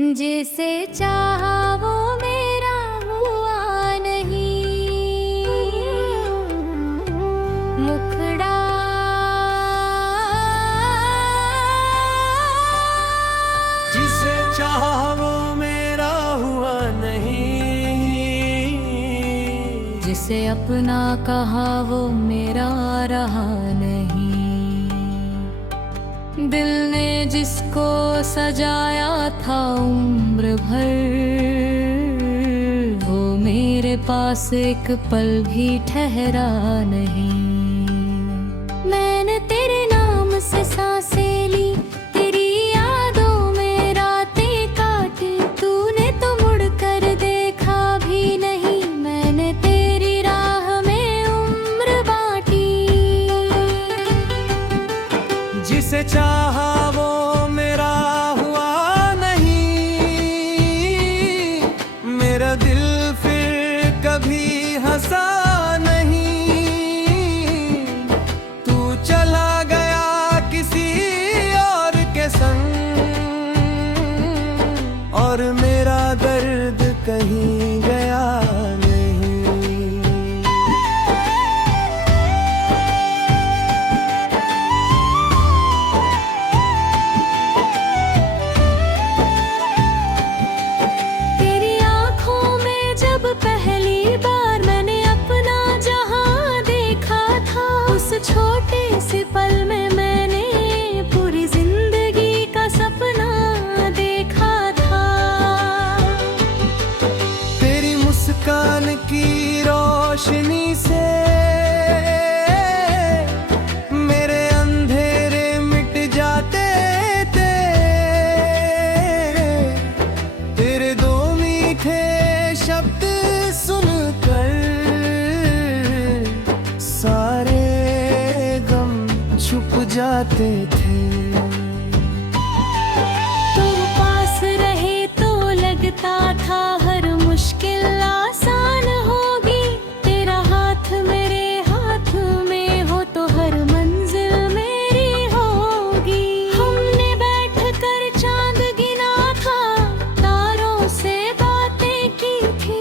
जिसे चाहा वो मेरा हुआ नहीं। मुखड़ा जिसे चाहा वो मेरा हुआ नहीं। जिसे अपना कहा वो मेरा रहा नहीं। दिल ने जिसको सजाया था उम्र भर, वो मेरे पास एक पल भी ठहरा नहीं। मैंने तेरे नाम से सांसें ली, तेरी यादों में रातें काटी, तूने तो मुड़ कर देखा भी नहीं। मैंने तेरी राह में उम्र बांटी। जिसे चाहा वो मेरा हुआ नहीं। मेरा दिल फिर कभी हंसा नहीं। तू चला गया किसी और के संग, और मेरा दर्द कहीं गया नहीं। पहली बार मैंने अपना जहां देखा था, उस छोटे से पल में मैंने पूरी जिंदगी का सपना देखा था। तेरी मुस्कान की रोशनी से मेरे अंधेरे मिट जाते थे। तेरे दो मीठे शब्द सुनकर सारे गम छुप जाते थे। तू पास रहे तो लगता था हर मुश्किल आसान होगी। तेरा हाथ मेरे हाथ में हो तो हर मंजिल मेरी होगी। हमने बैठकर चांद गिना था, तारों से बातें की थी।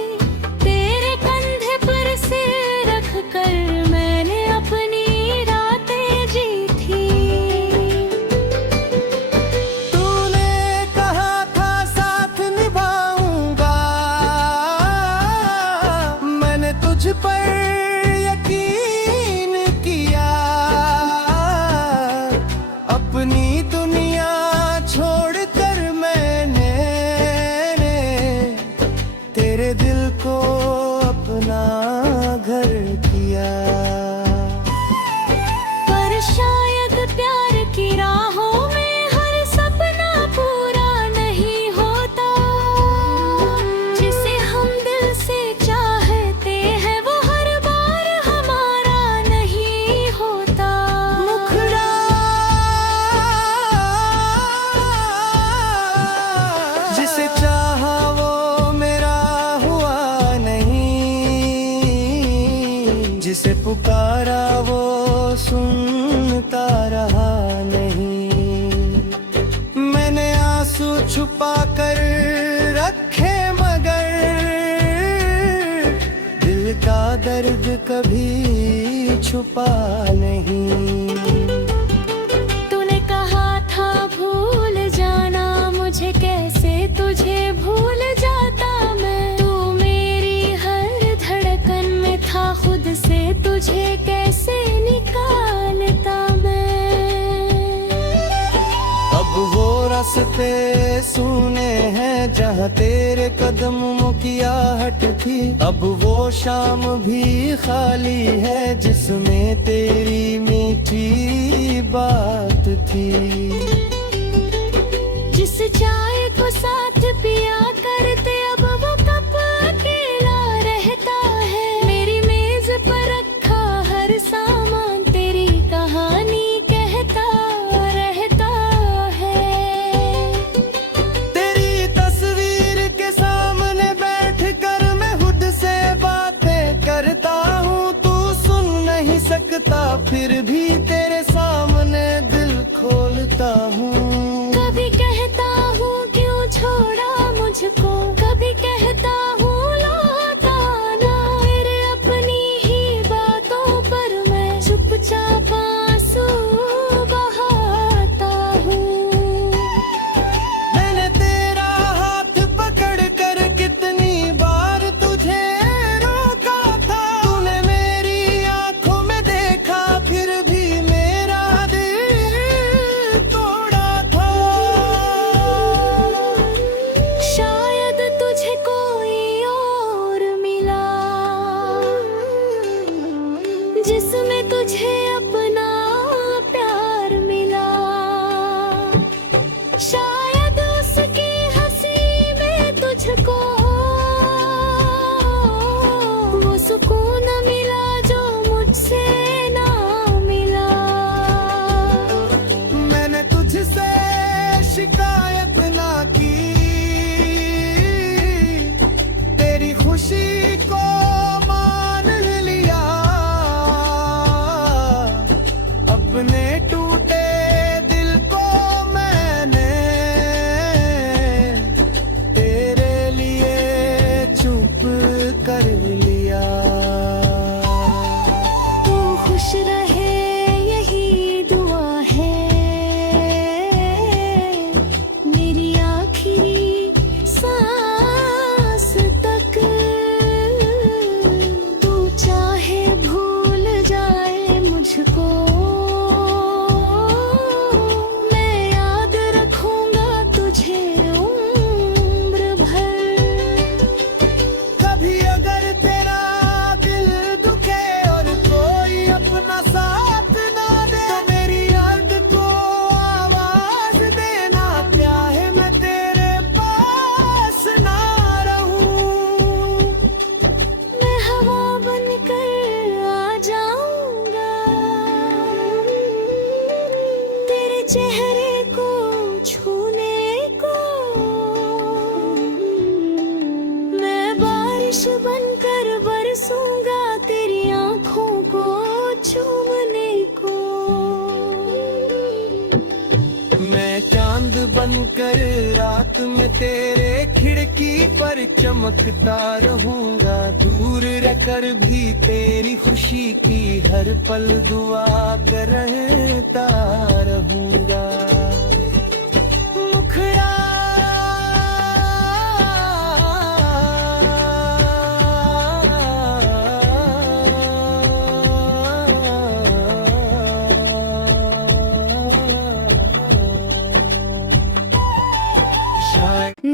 तेरे कंधे पर सिर रख कर मैंने अपनी रातें जी थी। तूने कहा था साथ निभाऊंगा, मैंने तुझ पर यकीन किया। अपनी दुनिया छोड़कर मैंने तेरे दिल को अपना घर किया। पर शायद प्यार की राहों में हर सपना पूरा नहीं होता। जिसे हम दिल से चाहते हैं वो हर बार हमारा नहीं होता। मुखड़ा जिसे चाहा वो मेरा हुआ नहीं। जिसे पुकारा वो सुनता रहा नहीं। मैंने आंसू छुपा कर रखे मगर दिल का दर्द कभी छुपा नहीं। तूने कहा था भूल जाना मुझे, कैसे तुझे भूल जाता मैं। तू मेरी हर धड़कन में था, खुद से तुझे कैसे निकालता मैं। अब वो रास्ते सुने हैं जहाँ तेरे कदम मुकियाहट थी। अब वो शाम भी खाली है जिसमें तेरी मीठी बात थी। जिस चाय को साथ पिया करते अब वो कप अकेला रहता है। मेरी मेज पर रखा हर सामान तेरी कहानी कहता रहता है। तेरी तस्वीर के सामने बैठकर मैं खुद से बातें करता हूँ। तू सुन नहीं सकता फिर भी तेरे सामने दिल खोलता हूँ। कभी कहता हूँ बारिश बनकर बरसूंगा तेरी आंखों को चूमने को। मैं चांद बनकर रात में तेरे खिड़की पर चमकता रहूंगा। दूर रहकर भी तेरी खुशी की हर पल दुआ करता रहूंगा। मुखड़ा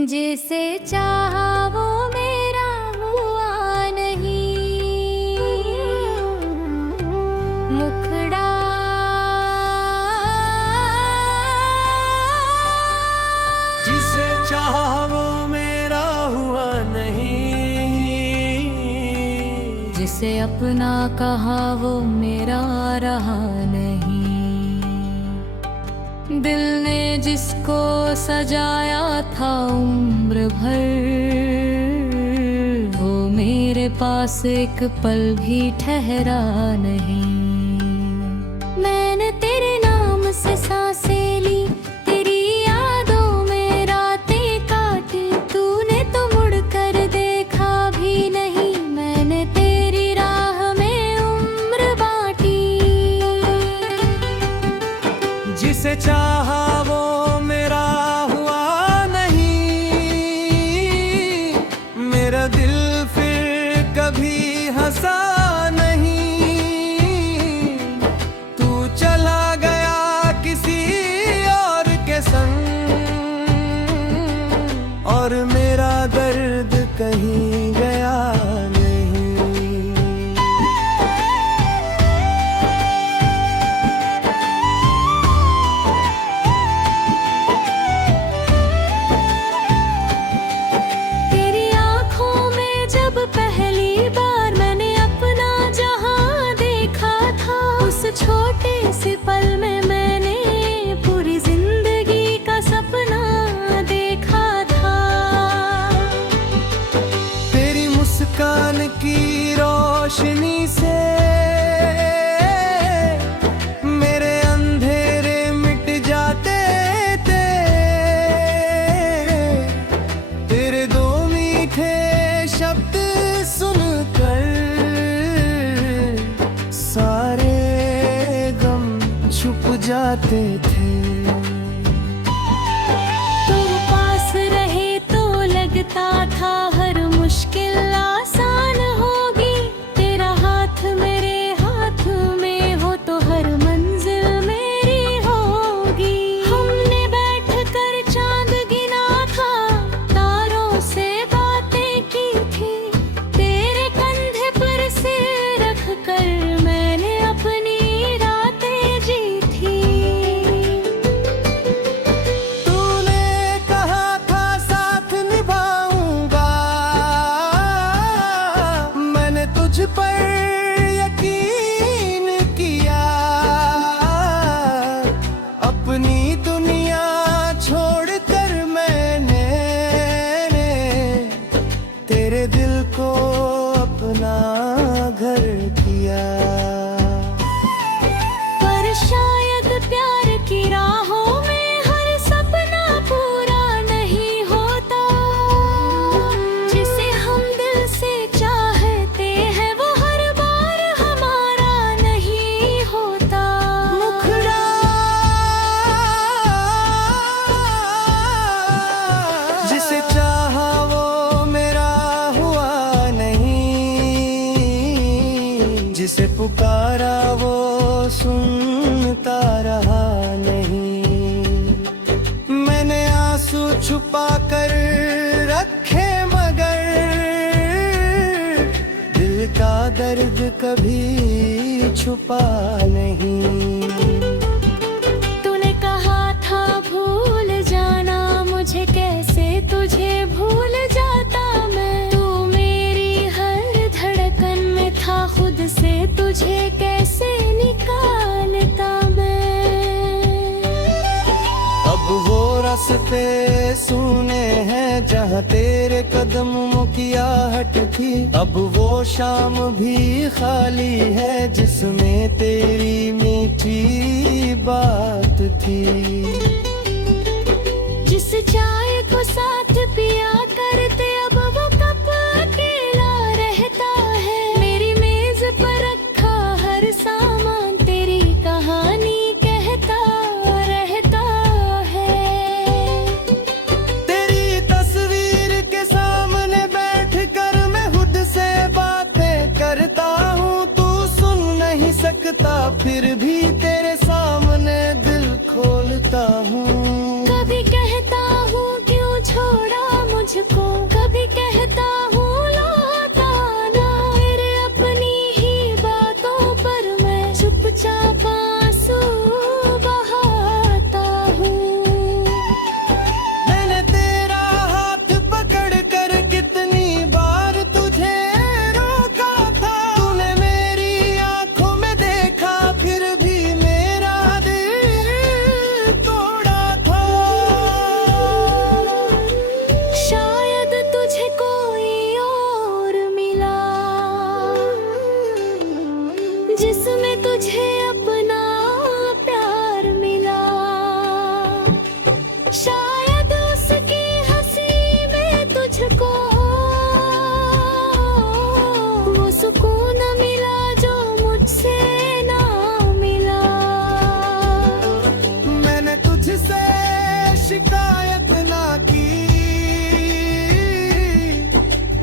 जिसे चाहा वो मेरा हुआ नहीं, मुखड़ा जिसे चाहा वो मेरा हुआ नहीं, जिसे अपना कहा वो मेरा रहा नहीं। दिल ने जिसको सजाया था उम्र भर, वो मेरे पास एक पल भी ठहरा नहीं। मैंने तेरे नाम से सांसें ली, तेरी यादों में रातें काटी। तूने तो मुड़कर देखा भी नहीं, मैंने तेरी राह में उम्र बांटी। जिसे चाहा वो मेरा हुआ नहीं, मेरा दिल फिर कभी हंसा नहीं। तू चला गया किसी और के संग, और मेरा दर्द कहीं गया नहीं। पहली बार मैंने अपना जहां देखा था, उस छोटे से पल में मैंने पूरी जिंदगी का सपना देखा था। तेरी मुस्कान की रोशनी से मेरे अंधेरे मिट जाते थे। तेरे दो मीठे शब्द सुनकर सारे गम छुप जाते थे। तू पास रहे तो लगता था हर मुश्किल आसान होगी। तेरा हाथ मेरे हाथ में हो तो हर मंजिल मेरी होगी। हमने बैठकर चांद गिना था, तारों से बातें की थी। तेरे कंधे पर सिर रख कर मैंने अपनी रातें जी थी। तूने कहा था साथ निभाऊंगा, मैंने तुझ पर यकीन किया। अपनी दुनिया छोड़कर मैंने तेरे दिल को अपना घर किया। पर शायद प्यार की राहों में हर सपना पूरा नहीं होता। जिसे हम दिल से चाहते हैं वो हर बार हमारा नहीं होता। मुखड़ा जिसे चाहा वो मेरा हुआ नहीं, जिसे पुकारा वो सुनता रहा नहीं। मैंने आंसू छुपा कर रखे मगर दिल का दर्द कभी छुपा नहीं। तूने कहा था भूल जाना मुझे, कैसे तुझे भूल जाता मैं। तू मेरी हर धड़कन में था, खुद से तुझे कैसे निकालता मैं। अब वो रास्ते सुने हैं जहाँ तेरे कदमों की आहट थी, अब वो शाम भी खाली है जिसमें तेरी मीठी बात थी। जिस चाय को साथ पिया करते अब वो कप अकेला रहता है। मेरी मेज पर रखा हर सामान तेरी कहानी कहता रहता है। तेरी तस्वीर के सामने बैठ कर मैं खुद से बातें करता हूँ, तू सुन नहीं सकता फिर भी तेरे सामने दिल खोलता हूँ। कभी कहता हूँ क्यों छोड़ा मुझको, कभी कहता हूँ लौट आना। फिर अपनी ही बातों पर मैं चुपचाप आंसू बहाता हूँ। मैंने तेरा हाथ पकड़ कर कितनी बार तुझे रोका था, तूने मेरी आंखों में देखा फिर भी मेरा दिल तोड़ा था। शायद तुझे कोई और मिला जिसमें तुझे अपना प्यार मिला। शायद उसकी हंसी में तुझको वो सुकून मिला जो मुझसे ना मिला। मैंने तुझसे शिकायत ना की,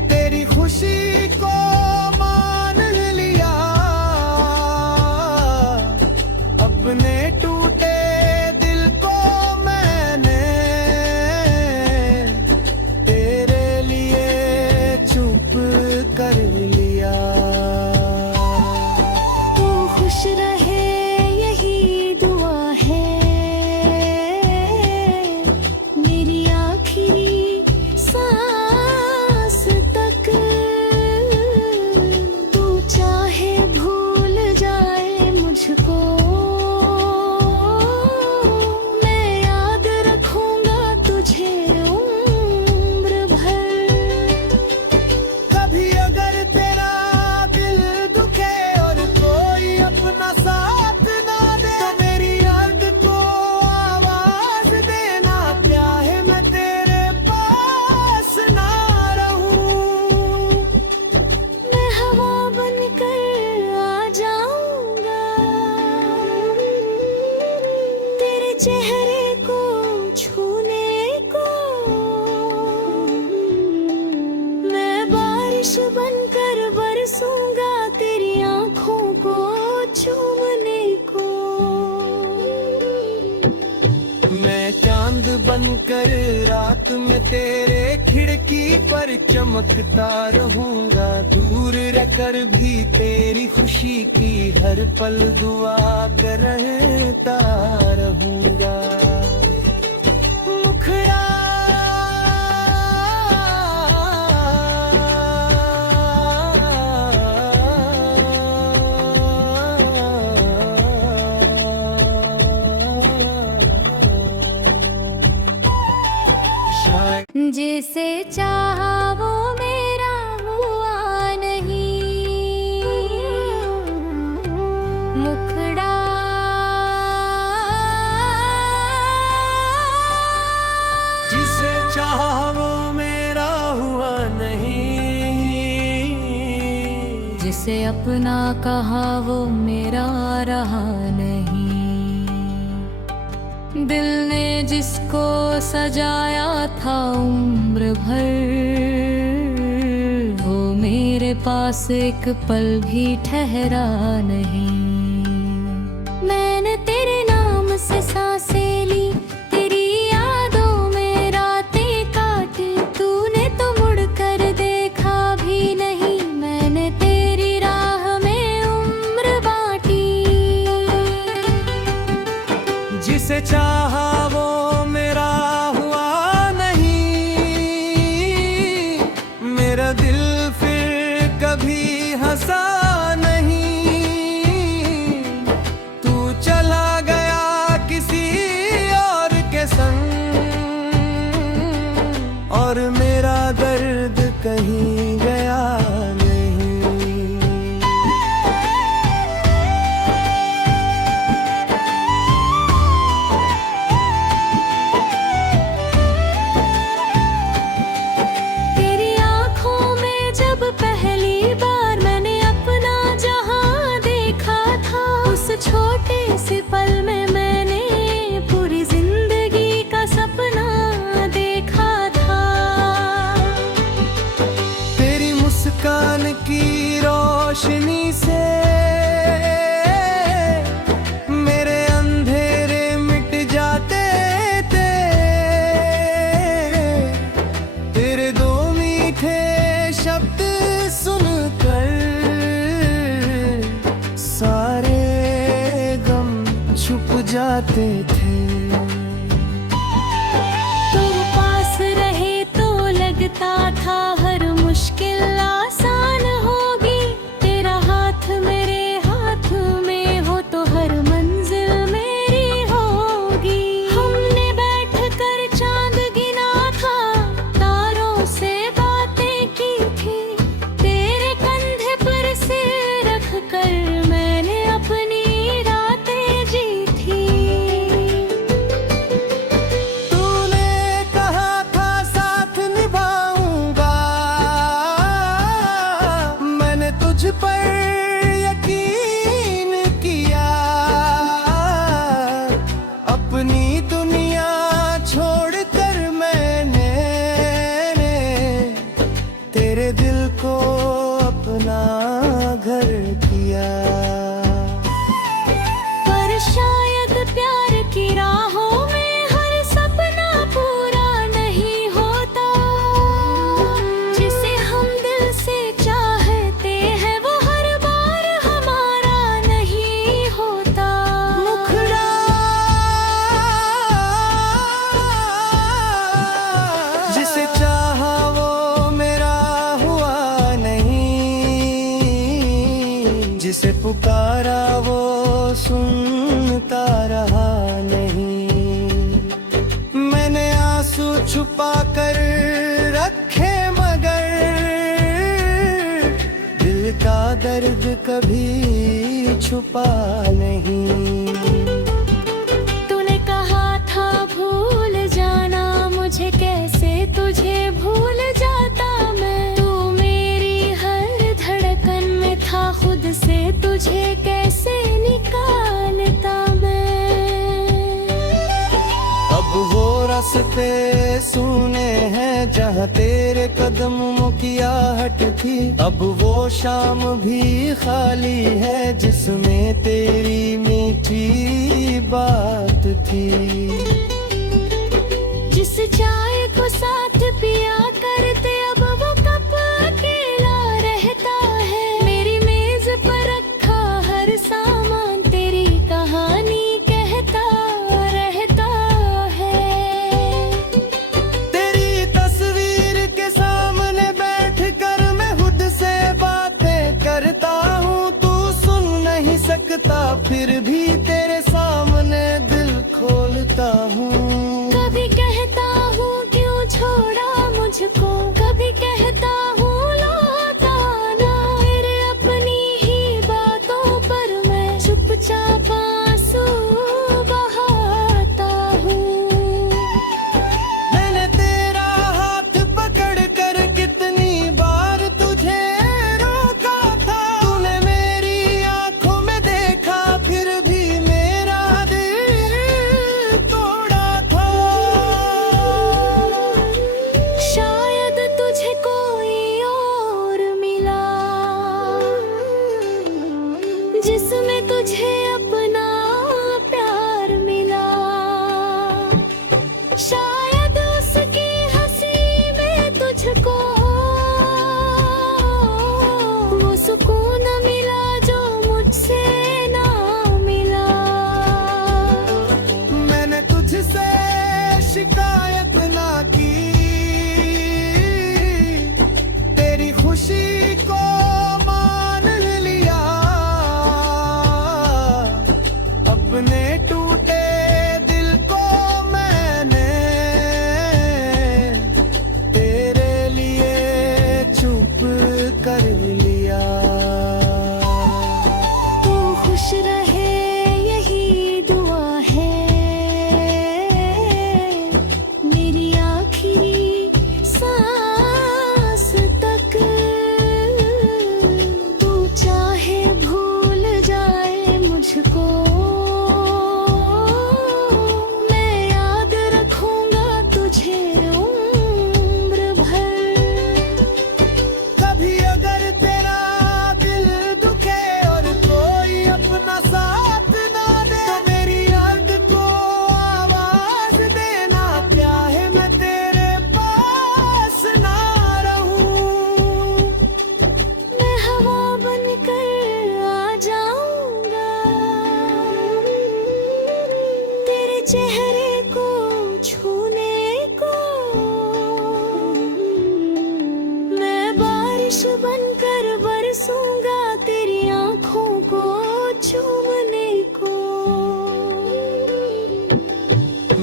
तेरी खुशी को मान लिया। अपने टूटे दिल को मैंने तेरे लिए चुप कर लिया। तू खुश रहे यही दुआ है मेरी आखिरी सांस तक। तू चाहे भूल जाए मुझको, मैं याद रखूंगा तुझे उम्र भर। कभी अगर तेरा दिल दुखे और कोई अपना साथ ना दे, तो मेरी याद को आवाज देना, क्या है मैं तेरे पास ना रहूं। मैं हवा बनकर आ जाऊंगा, तेरे चेहरे को छूने को। मैं बारिश बनकर बरसूंगा तेरी आंखों को चूमने को। मैं चांद बनकर रात में तेरे खिड़की पर चमकता रहूंगा, दूर रहकर भी तेरी खुशी की हर पल दुआ करता रहूंगा। मुखड़ा जिसे चाहा वो मेरा हुआ नहीं, मुखड़ा जिसे चाहा वो मेरा हुआ नहीं, जिसे अपना कहा वो मेरा रहा नहीं। दिल ने जिसको सजाया था उम्र भर, वो मेरे पास एक पल भी ठहरा नहीं। मैंने तेरे नाम से सांसें ली, तेरी यादों में रातें काटी, तूने तो मुड़ कर देखा भी नहीं। मैंने तेरी राह में उम्र बांटी। जिसे चाहा वो मेरा हुआ नहीं, मेरा दिल फिर कभी हंसा नहीं। और मेरा दर्द कहीं गया नहीं। तेरी आँखों में जब पहली बार मैंने अपना जहां देखा था, उस छोटे से पल में मैंने पूरी जिंदगी का सपना देखा था। तेरी मुस्कान की रोशनी से मेरे अंधेरे मिट जाते थे। तेरे दो मीठे शब्द सुनकर सारे गम छुप जाते थे। तुम पास रहे तो लगता था हर मुश्किल आसान होगी। तेरा हाथ मेरे हाथ में हो तो हर मंजिल मेरी होगी। हमने बैठकर चांद गिना था, तारों से बातें की थी। तेरे कंधे पर सिर रख कर मैंने अपनी रातें जी थी। तूने कहा था साथ निभाऊंगा, मैंने तुझ पर यकीन किया। अपनी दुनिया छोड़कर मैंने तेरे दिल को अपना घर किया। पर शायद प्यार की राहों में हर सपना पूरा नहीं होता। जिसे हम दिल से चाहते हैं वो हर बार हमारा नहीं होता। मुखड़ा जिसे चाहा वो मेरा हुआ नहीं, जिसे पुकारा वो सुनता रहा नहीं। मैंने आंसू छुपा कर रखे मगर दिल का दर्द कभी छुपा नहीं। तूने कहा था भूल जाना मुझे, कैसे तुझे भूल जाता मैं। तू मेरी हर धड़कन में था, खुद से तुझे कैसे निकालता मैं। अब वो रास्ते सुने हैं जहाँ तेरे कदमों की आहट थी। अब वो शाम भी खाली है जिसमें तेरी मीठी बात थी। जिस चाय को साथ पिया करते अब वो कप अकेला रहता है। मेरी मेज पर रखा हर सामान तेरी कहानी कहता रहता है। तेरी तस्वीर के सामने बैठकर मैं खुद से बातें करता हूँ। तू सुन नहीं सकता फिर भी तेरे सामने दिल खोलता हूँ। कभी कहता हूँ क्यों छोड़ा बारिश बनकर बरसूंगा तेरी आंखों को चूमने को।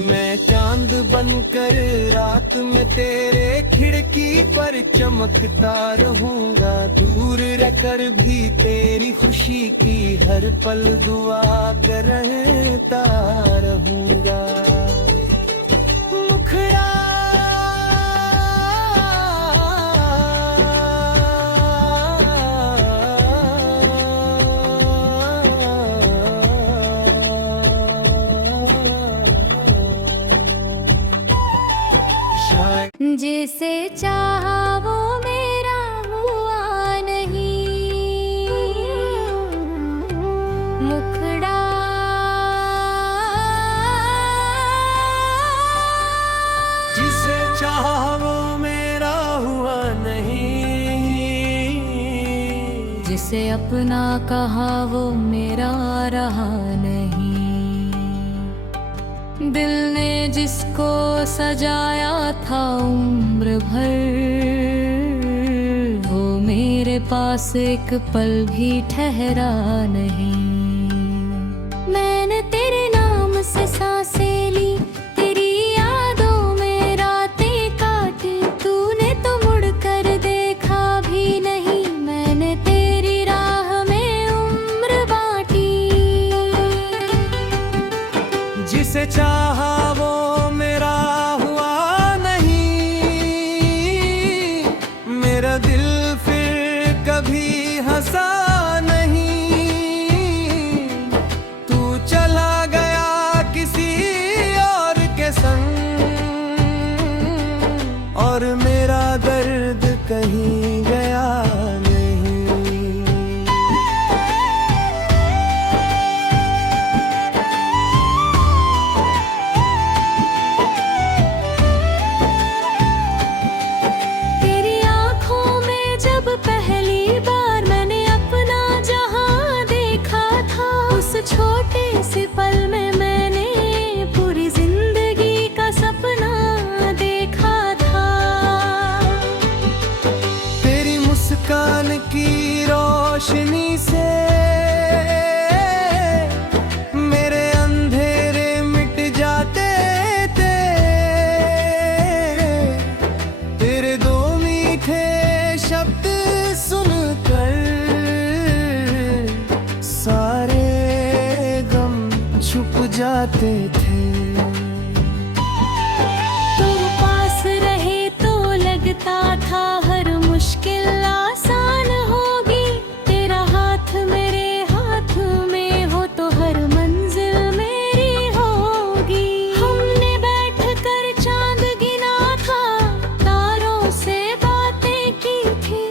मैं चांद बनकर रात में तेरे खिड़की पर चमकता रहूंगा। दूर रहकर भी तेरी खुशी की हर पल दुआ करता रहूंगा। मुखड़ा जिसे चाहा वो मेरा हुआ नहीं। मुखड़ा जिसे चाहा वो मेरा हुआ नहीं। जिसे अपना कहा वो मेरा रहा नहीं। दिल ने जिसको सजाया था उम्र भर, वो मेरे पास एक पल भी ठहरा नहीं। मैंने तेरे नाम से सांसें ली, तेरी यादों में रातें काटी। तूने तो मुड़ कर देखा भी नहीं, मैंने तेरी राह में उम्र बांटी। जिसे चाहा वो मेरा हुआ नहीं। मेरा दिल फिर कभी हंसा नहीं। तू चला गया किसी और के संग, और मेरा दर्द कहीं गया नहीं। पहली बार मैंने अपना जहां देखा था, उस छोटे से पल में मैंने पूरी जिंदगी का सपना देखा था। तेरी मुस्कान की रोशनी से मेरे अंधेरे मिट जाते थे। तेरे दो मीठे शब्द सुनकर सारे गम छुप जाते थे। तू पास रहे तो लगता था हर मुश्किल आसान होगी। तेरा हाथ मेरे हाथ में हो तो हर मंजिल मेरी होगी। हमने बैठकर चांद गिना था, तारों से बातें की थी।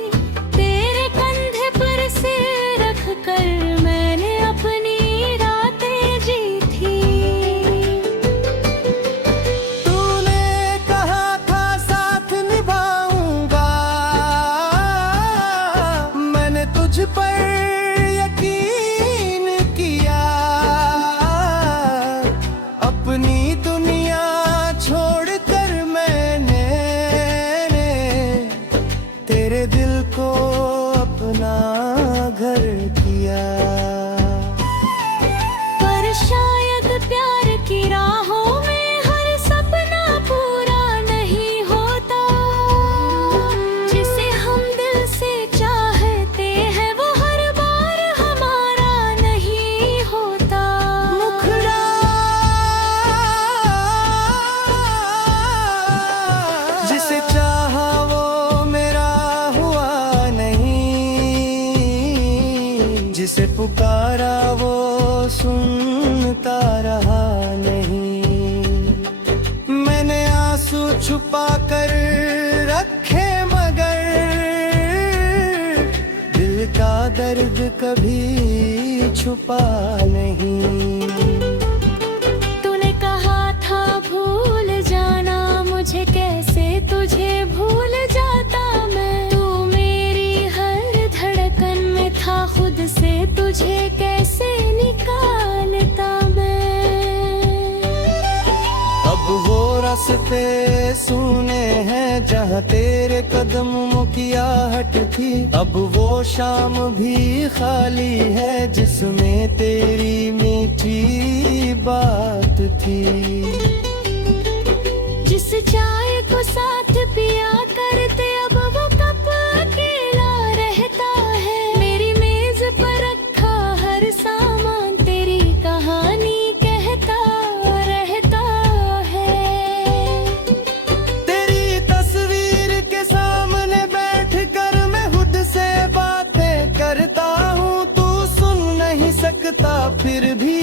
तेरे कंधे पर सिर रख कर मैंने अपनी रातें जी थी। तूने कहा था साथ निभाऊंगा, मैंने तुझ पर यकीन किया। अपनी दुनिया छोड़कर मैंने तेरे दिल को अपना घर किया। पर शायद प्यार की राहों में हर सपना पूरा नहीं होता। जिसे हम दिल से चाहते हैं वो हर बार हमारा नहीं होता। मुखड़ा जिसे चाहा वो मेरा हुआ नहीं। जिसे पुकारा वो सुनता रहा नहीं। मैंने आंसू छुपा कर रखे मगर दिल का दर्द कभी छुपा नहीं। तूने कहा था भूल जाना मुझे, कैसे तुझे भूल जाता मैं। तू मेरी हर धड़कन में था, खुद से तुझे कैसे निकालता मैं। अब वो रास्ते सूने हैं जहाँ तेरे कदमों की आहट थी। अब वो शाम भी खाली है जिसमें तेरी मीठी बात थी। जिस चाय को साथ पिया करते अब वो कप अकेला रहता है। मेरी मेज पर रखा हर सामान तेरी कहानी कहता रहता है। तेरी तस्वीर के सामने बैठकर मैं खुद से बातें करता हूँ। तू सुन नहीं सकता फिर भी